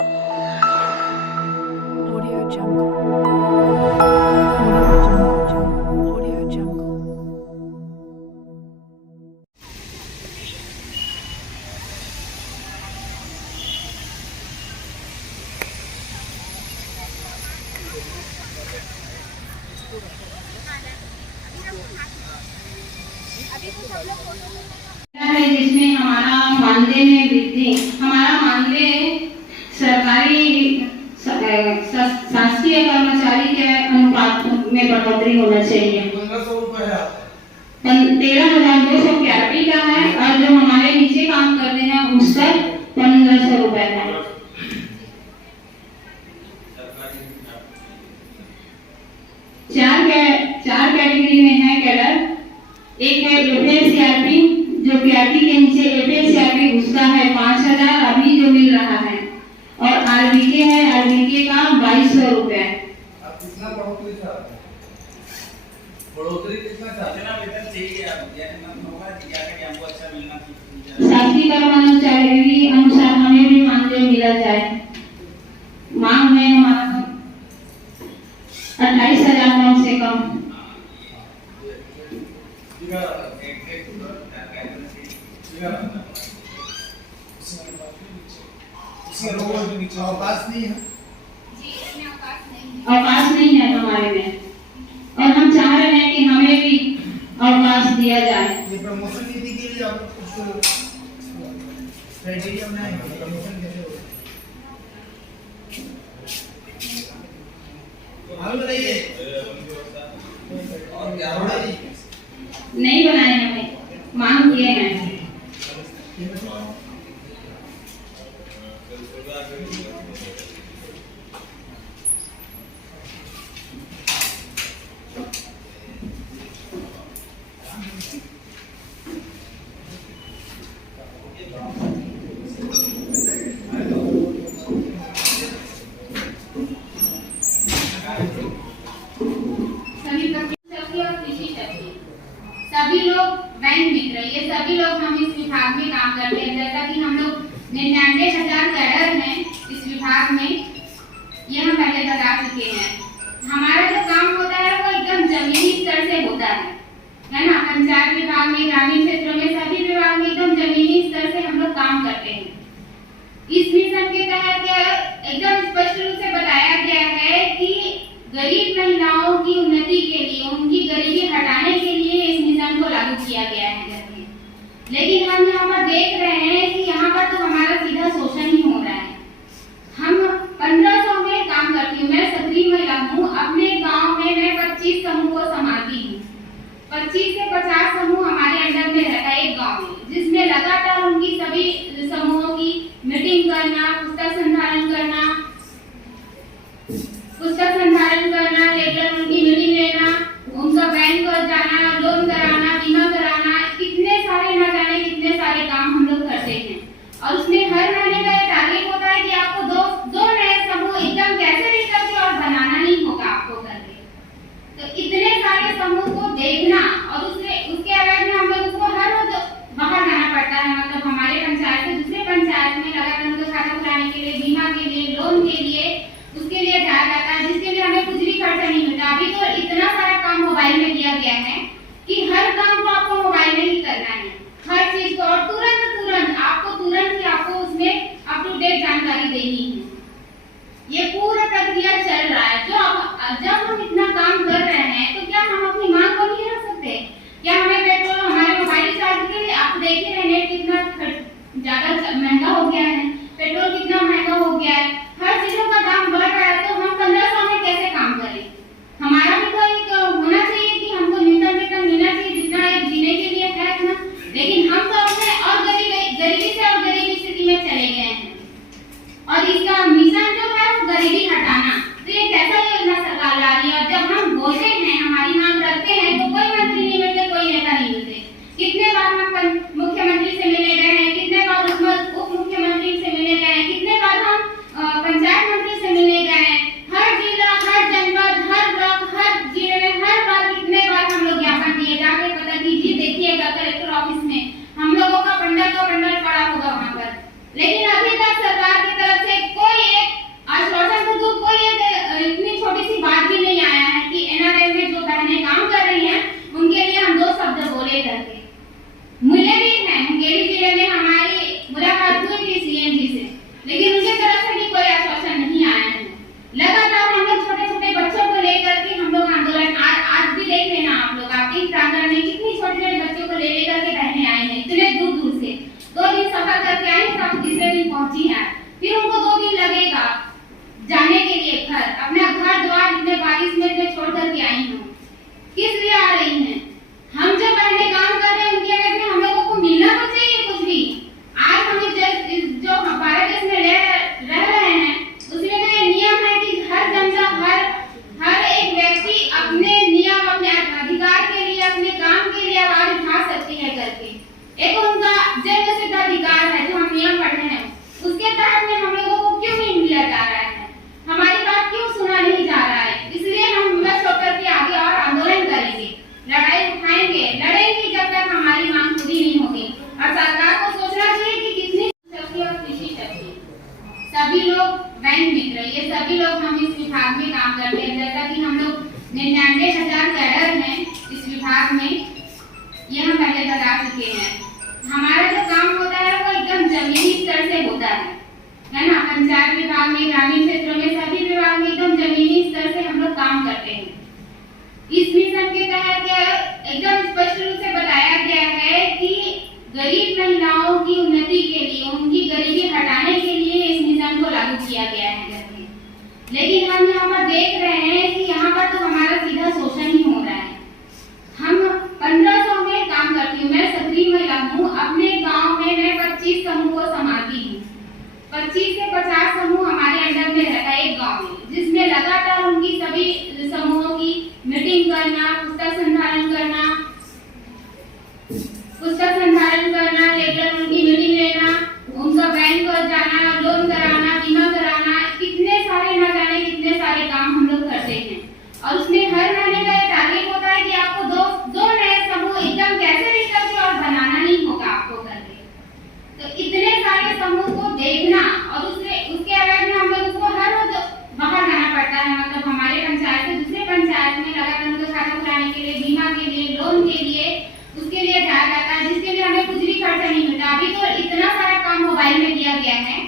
Audio Jungle. Audio Jungle. Audio Jungle. है जिसमें हमारा मानदेय में वृद्धि, हमारा मानदेय सरकारी शासकीय कर्मचारी के अनुपात में बढ़ोतरी होना चाहिए। 13,200 KRP का है और जो हमारे नीचे काम करते हैं उस पर 1,500 रुपए है। चार कैटेगरी में है कैडर। एक है AFL-CRP जो PRP के नीचे AFL-CRP उसका है 5,000 अभी जो मिल रहा है, और RBK है, RBK का 2,200 रुपए। आप कितना बढ़ोतरी चाहते हैं? बढ़ोतरी कितना चाहते हैं? वेतन चाहिए आप या होगा या कि हमको अच्छा मिलना चाहिए। शासकीय कर्मचारी अनुसार हमें भी मानदेय मिला जाए। मांग है हमारा 28,000 कम से कम। अवकाश नहीं है। अवकाश नहीं है हमारे में, और हम चाह रहे हैं कि हमें भी अवकाश दिया जाए। ये प्रमोशन नीति के लिए आप कुछ क्राइटेरिया बनाए हैं? प्रमोशन कैसे होगा? आप बताइए। और क्या हो रहा है? नहीं बनाए हमें, मांग किए हैं। सभी लोग बैंक मित्र, ये सभी लोग हम इस विभाग में काम करते हैं। जैसा कि हम लोग 99,000 कैडर हैं इस विभाग में, ये हम पहले बता चुके हैं। हमारा जो काम होता है वो एकदम जमीनी स्तर से होता है ना। पंचायत विभाग में, ग्रामीण क्षेत्रों में, सभी विभाग में एकदम जमीनी स्तर से हम लोग काम करते हैं। इस मिशन के तहत एकदम स्पष्ट रूप से बताया गया है कि गरीब महिलाओं की उन्नति के लिए, उनकी गरीबी हटाने के लिए इस मिशन को लागू किया गया है। लेकिन हम यहाँ पर देख रहे हैं कि यहाँ पर तो हमारा सीधा शोषण ही हो रहा है। हम 1500 में काम करती हूँ, मैं सक्रिय महिला हूँ। अपने गांव में मैं 25 समूह को संभालती हूँ। 25 से 50 समूह हमारे अंडर में रहता है एक गाँव में, जिसमें लगातार उनकी सभी समूहों की मीटिंग करना, पुस्तक संधारण करना, रेगुलर उनकी मीटिंग लेना, उनका बैंक पर जाना, लोन कराना, बीमा कराना, कितने सारे न जाने कितने सारे काम हम लोग करते हैं। और उसमें हर महीने का टारगेट होता है कि आपको दो नए समूह एकदम कैसे भी करके और बनाना नहीं होगा आपको करके। तो इतने सारे समूह को देखना, और उसके अवधि में हम लोग को हर रोज बाहर जाना पड़ता है। मतलब हमारे पंचायत से दूसरे पंचायत में लगातार उनको खाता खुलाने के लिए, बीमा के लिए, लोन के लिए, उसके लिए जाया जाता है, जिसके लिए हमें कुछ भी खर्चा नहीं मिलता। अभी तो इतना सारा काम मोबाइल में दिया गया है कि हर काम को आपको मोबाइल में ही करना है, हर चीज को, और तुरंत आपको उसमें अप टू डेट जानकारी देनी है। ये पूरा प्रक्रिया चल रहा है। जब हम इतना काम कर रहे हैं तो क्या हम अपनी मांग को नहीं रख सकते? क्या हमें पेट्रोल, हमारे मोबाइल चार्ज के लिए, आप देख ही रहे हैं कितना ज्यादा महंगा हो गया है, पेट्रोल कितना महंगा हो गया है, हर चीजों का दाम बढ़ रहा है। तो हम 1500 में कैसे काम करें? हमारा भी तो एक होना चाहिए कि हमको न्यूनतम वेतन मिलना चाहिए जितना एक जीने के लिए है ना। लेकिन हम तो अपने और गरीबी से और गरीबी स्थिति में चले गए हैं। और इसका मिशन जो है वो गरीबी हटाना, तो ये कैसा योजना सरकार ला रही है? और जब हम बोलते हैं, हमारी मांग रखते हैं, तो कोई मंत्री नहीं मिलते, कोई नेता नहीं मिलते। कितने बार हम मुख्यमंत्री से मिलने गए हैं, कितने बार उप मुख्यमंत्री से मिलने गए हैं, कितने बार हम पंचायत मंत्री से मिलने गए हैं। हर जिला, हर जनपद, हर ब्लॉक, हर जिले में हर बार कितने बार हम लोग ज्ञापन दिए, जाके पता कीजिए, देखिएगा कलेक्टर ऑफिस में हम लोगों का बंडल पड़ा होगा वहाँ पर। लेकिन अभी तक सरकार की तरफ से कोई सभी लोग बैंक मित्र, ये सभी लोग हम इस विभाग में काम करते हैं। जैसा कि हम लोग 99,000 कैडर हैं इस विभाग में, ये हम पहले बता चुके हैं। हमारा जो काम होता है वो एकदम जमीनी स्तर से होता है ना। पंचायत विभाग में, ग्रामीण क्षेत्रों में, सभी विभाग में एकदम जमीनी स्तर से हम लोग काम करते हैं। इस मिशन के तहत एकदम स्पष्ट रूप से बताया गया है कि गरीब महिलाओं की उन्नति के लिए, उनकी गरीबी हटाने के लिए इस मिशन को लागू किया गया है। लेकिन हम यहाँ पर देख रहे हैं कि यहाँ पर तो हमारा सीधा शोषण ही हो रहा है। हम 1500 में काम करती हूँ, मैं सक्रिय महिला हूँ। अपने गांव में मैं 25 समूह को संभालती हूँ। 25 से 50 समूह हमारे अंडर में रहता है एक गांव में, जिसमें लगातार उनकी सभी समूहों की मीटिंग करना, पुस्तक संधारण करना, लेकर उनकी मीटिंग लेना, उनका बैंक पर जाना, लोन कराना, बीमा कराना, कितने सारे न जाने कितने सारे काम हम लोग करते हैं। और उसमें हर महीने का एक टारगेट होता है कि आपको दो नए समूह एकदम कैसे भी करके और बनाना नहीं होगा आपको करके। तो इतने सारे समूह को देखना और उसके अलावा में हम लोग को हर रोज बाहर जाना पड़ता है। मतलब हमारे पंचायत से दूसरे पंचायत में लगातार उनको खाता खुलाने के लिए, बीमा के लिए, लोन के लिए, उसके लिए जाया जाता है, जिसके लिए हमें कुछ भी खर्चा नहीं मिलता। अभी तो इतना सारा काम मोबाइल में दिया गया है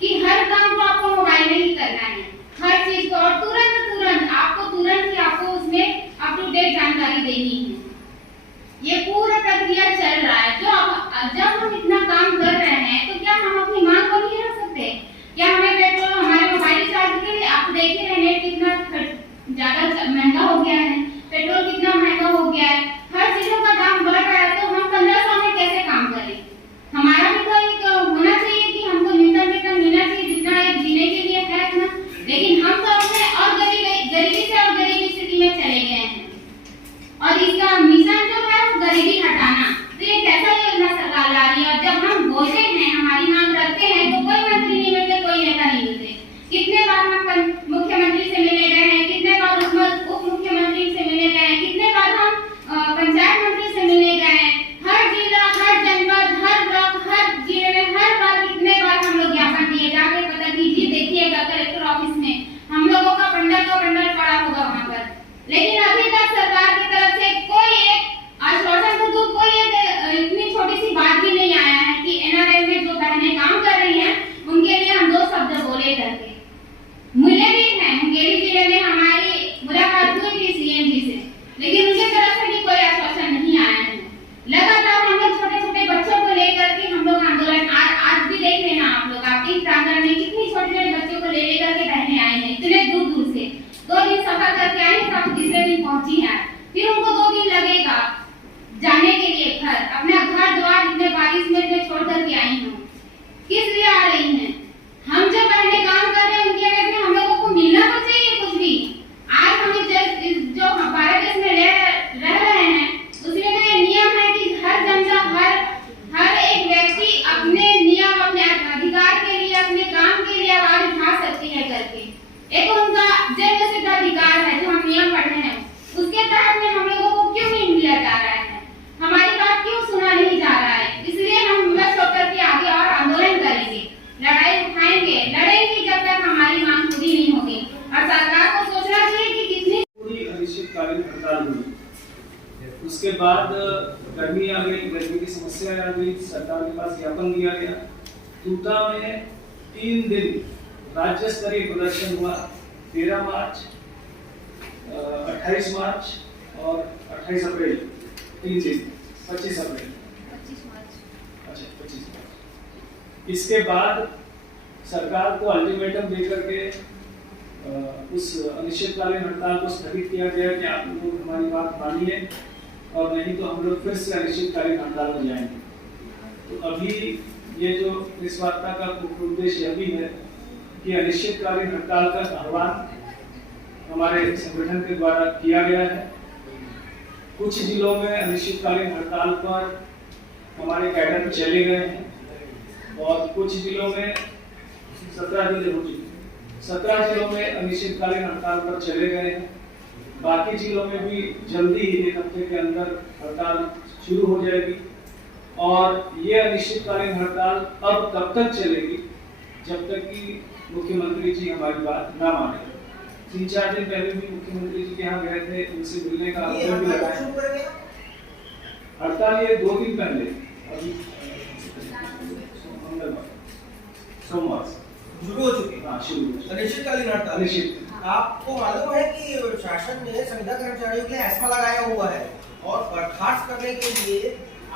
कि हर काम को आपको मोबाइल में ही करना है, हर चीज को, और तुरंत ही आपको उसमें अप टू डेट जानकारी देनी है। ये पूरा प्रक्रिया चल रहा है। जब हम इतना काम कर रहे हैं तो क्या हम अपनी मांग को नहीं रख सकते? क्या हमें पेट्रोल, हमारे मोबाइल चार्ज के लिए, आप देख ही रहे हैं कितना ज्यादा महंगा हो गया है, पेट्रोल कितना महंगा हो गया है, हर चीजों का दाम बढ़ रहा है। तो हम 1500 में कैसे काम करें? हमारा भी तो एक होना चाहिए कि हमको न्यूनतम वेतन मिलना चाहिए जितना एक जीने के लिए है ना। लेकिन हम तो अपने और गरीबी से और गरीबी स्थिति में चले गए हैं। और इसका मिशन जो है वो गरीबी हटाना, तो ये कैसा योजना सरकार ला रही है? और जब हम बोलते हैं, हमारी मांग रखते हैं, तो कोई मंत्री नहीं मिलते, कोई नेता नहीं मिलते। कितने बार हम मुख्यमंत्री से मिलने गए हैं, कितने बार उप मुख्यमंत्री से मिलने गए हैं, कितने बार हम पंचायत मंत्री से मिलने गए हैं। हर जिला, हर जनपद, हर ब्लॉक, हर जिले में हर बार कितने बार हम लोग ज्ञापन दिए, जाके पता कीजिए, देखिएगा कलेक्टर ऑफिस में हम लोगों का बंडल पड़ा होगा वहाँ पर। लेकिन अभी तक सरकार की तरफ से कोई एक आश्वासन तो दूर, कोई इतनी छोटी सी बात भी नहीं आया है कि एनआरएल में जो बहनें काम कर रही हैं उनके लिए हम 2 शब्द बोले करके। मिले भी हैं, मुंगेरी जिले में हमारी मुलाकात हुई थी सीएम जी से, लेकिन उनके तरफ से भी कोई आश्वासन नहीं आया है। लगातार हम लोग छोटे बच्चों को लेकर के हम लोग आंदोलन, आज भी देख लेना आप लोग, आपके प्रांगण में कितनी छोटे बच्चों को ले लेकर के बहनें आई हैं, इतने दूर से 2 दिन सफर करके आई, तब तीसरे दिन पहुंची है। फिर उनको 2 दिन लगेगा जाने के लिए घर, अपना घर द्वार इतने बारिश में छोड़ करके आई हूँ। किस लिए आ रही हैं? हम जो पहले काम कर रहे हैं उनके वजह से हम लोगों को मिलना तो चाहिए कुछ भी। आज हम जो भारत देश में रह रहे हैं उसमें तो ये नियम है कि हर जनता, हर एक व्यक्ति अपने नियम, अपने अधिकार के लिए, अपने काम के लिए आवाज उठा सकती है करके। एक उनका जन्म सिद्ध अधिकार है जो हम नियम पढ़े हैं, उसके तहत में हम लोगों को क्यों नहीं मिला जा रहा है? हमारी बात क्यों सुना नहीं जा रहा है? इसलिए हम विवश होकर के आगे और आंदोलन करेंगे, लड़ाई उठाएंगे, लड़ेंगे जब तक हमारी मांग पूरी नहीं होगी। और सरकार को सोचना चाहिए कि कितनी पूरी अनिश्चितकालीन हड़ताल हुई। उसके बाद गर्मी आ गई, गर्मी की समस्या आ गई, सरकार के पास ज्ञापन दिया गया। टूटा में 3 दिन राज्य स्तरीय प्रदर्शन हुआ, 13 मार्च, 28 मार्च और 28 अप्रैल, 3 दिन, 25 अप्रैल, 25 मार्च। इसके बाद सरकार को अल्टीमेटम देकर के उस अनिश्चितकालीन हड़ताल को स्थगित किया गया कि आप लोग हमारी बात मानिए और नहीं तो हम लोग फिर से अनिश्चितकालीन हड़ताल में जाएंगे। तो अभी ये जो इस वार्ता का मुख्य उद्देश्य यह भी है कि अनिश्चितकालीन हड़ताल का आह्वान हमारे संगठन के द्वारा किया गया है। कुछ जिलों में अनिश्चितकालीन हड़ताल पर हमारे कैडर चले गए हैं और कुछ जिलों में 17 जिले हो चुके, 17 जिलों में अनिश्चितकालीन हड़ताल पर चले गए हैं। बाकी जिलों में भी जल्दी ही 1 हफ्ते के अंदर हड़ताल शुरू हो जाएगी और ये अनिश्चितकालीन हड़ताल अब तब तक चलेगी जब तक कि मुख्यमंत्री जी हमारी बात ना माने। 3-4 दिन पहले भी मुख्यमंत्री जी के यहाँ गए थे, उनसे मिलने का अवसर भी लगाया। हड़ताल ये 2 दिन पहले, अभी सोमवार शुरू हो चुकी है। हाँ, शुरू हो चुकी है। अनिश्चितकालीन हड़ताल। अनिश्चित। आपको मालूम है कि शासन ने संविदा कर्मचारियों के लिए एस्मा लगाया हुआ है और बर्खास्त करने के लिए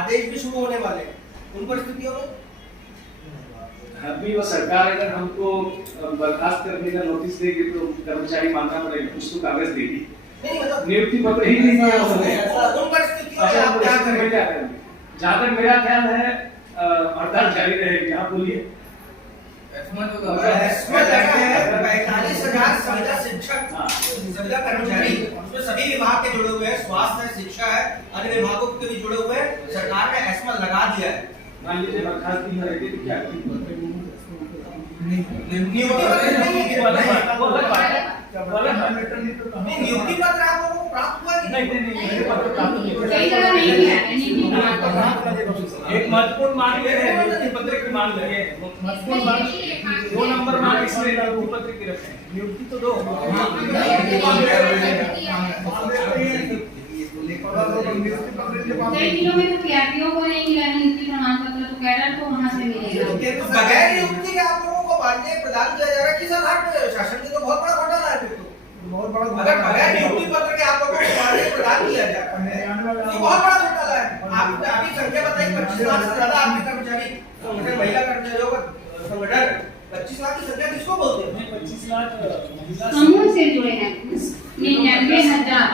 आदेश भी शुरू होने वाले हैं। उन परिस्थितियों में अभी वो सरकार अगर हमको बर्खास्त करने का नोटिस देगी तो कर्मचारी मानना पड़ेगा, कुछ तो कागज देगी। नहीं मतलब नियुक्ति पत्र ही नहीं दिया उन्होंने। उन परिस्थितियों में आप क्या करेंगे? जहाँ तक मेरा ख्याल है हड़ताल जारी रहेगी। आप बोलिए। एस्मा लगा है 45,000 संविदा शिक्षक, संविदा कर्मचारी, उसमें सभी विभाग के जुड़े हुए हैं, स्वास्थ्य है, शिक्षा है, अन्य विभागों के भी जुड़े हुए हैं। सरकार ने एस्मा लगा दिया है। मान लीजिए बर्खास्त नहीं रहेगी तो क्या नियुक्ति पत्र आप लोगों को प्राप्त हुआ कि कई जगह नहीं किया है नियुक्ति प्रमाण पत्र। एक महत्वपूर्ण मांग ये है, नियुक्ति पत्र की मांग लगे। महत्वपूर्ण मांग 2 नंबर मांग इसमें नियुक्ति पत्र की रखें। नियुक्ति तो दो। कई जिलों में तो कैदियों को नहीं मिला नियुक्ति प्रमाण पत्र, तो कैडर को वहाँ से मिलेगा। बगैर नियुक्ति के आप लोगों को मानदेय प्रदान किया जा रहा है, किस आधार पर? शासन की तो बहुत बड़ा घोटाला है फिर तो। बहुत बड़ा अगर बगैर नियुक्ति पत्र के आप लोगों को मानदेय प्रदान किया जा रहा है तो बहुत बड़ा घोटाला है। आपने अभी संख्या बताई 25 लाख से ज्यादा आपके कर्मचारी संगठन, महिला कर्मचारियों का संगठन 25 लाख की संख्या किसको बोलते हैं? 25 लाख समूह से जुड़े हैं 99,000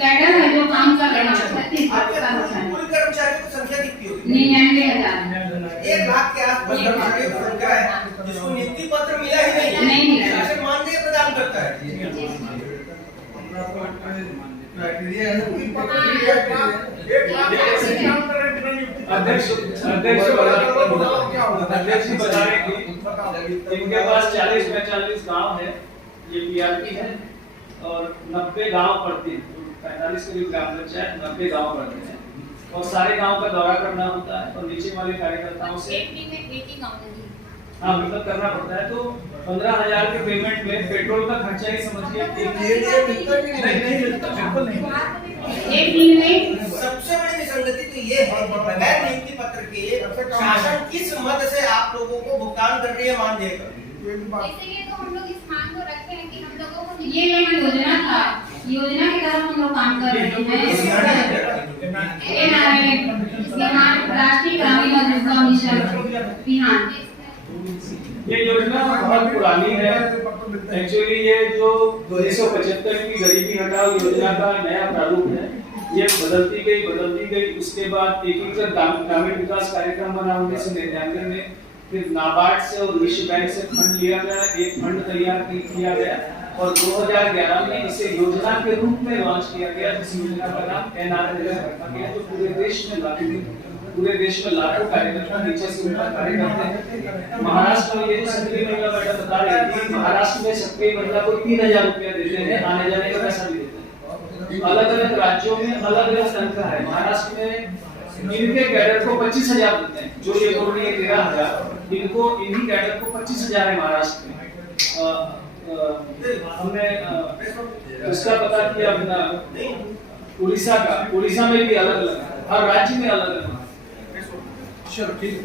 कैडर है जो काम कर रहे हैं। 36,000 कुल कर्मचारियों की संख्या कितनी होगी? 99,000 1 लाख के आसपास कर्मचारियों की संख्या है जिसको नियुक्ति पत्र मिला ही नहीं मिला। शासन मानदेय प्रदान करता है। अध्यक्ष बता रहे कि इनके पास 40-45 गांव है, ये पीआरपी है और 90 गांव पड़ते हैं। 45 करीब ग्राम पंचायत, 90 गांव पड़ते हैं और सारे गांव का दौरा करना होता है और नीचे वाले कार्यकर्ताओं से हाँ मतलब करना पड़ता है। तो 15,000 के पेमेंट में पेट्रोल का खर्चा ही समझिए नहीं मिलता, बिल्कुल नहीं। एक दिन में सबसे बड़ी विसंगति तो ये है कि बगैर नियुक्ति पत्र के शासन किस मद से आप लोगों को भुगतान कर रही है मानदेय का? इसीलिए तो हम लोग इस मांग को रखे हैं कि हम लोगों को ये एक योजना था, योजना के तहत हम लोग काम कर रहे हैं। बिहार राष्ट्रीय ग्रामीण आजीविका मिशन बिहार, ये योजना बहुत पुरानी है। एक्चुअली ये जो 1975 की गरीबी हटाओ योजना का नया प्रारूप है। ये बदलती गई। उसके बाद एकीकृत ग्रामीण विकास कार्यक्रम बना 1999 में। फिर नाबार्ड से और विश्व बैंक से फंड लिया गया, एक फंड तैयार किया गया और 2011 में इसे योजना के रूप में लॉन्च किया गया। इस योजना का नाम एनआरएलएम रखा गया, जो पूरे देश में लागू है। पूरे देश में लाखों कार्यकर्ता नीचे से ऊपर कार्य करते हैं। महाराष्ट्र में ये जो सक्रिय महिला मैडम बता रही थी, महाराष्ट्र में सक्रिय महिला को 3,000 रुपया देते हैं, आने जाने का पैसा भी देते हैं। अलग अलग राज्यों में अलग अलग तंत्र है। महाराष्ट्र में इनके कैडर को 25,000 देते हैं, जो ये बोल रही है 13,000, इनको इन्हीं कैडर को 25,000 है महाराष्ट्र में। हमने उसका पता किया अपना उड़ीसा का, उड़ीसा में भी अलग अलग, हर राज्य में अलग अलग। चलो ठीक है।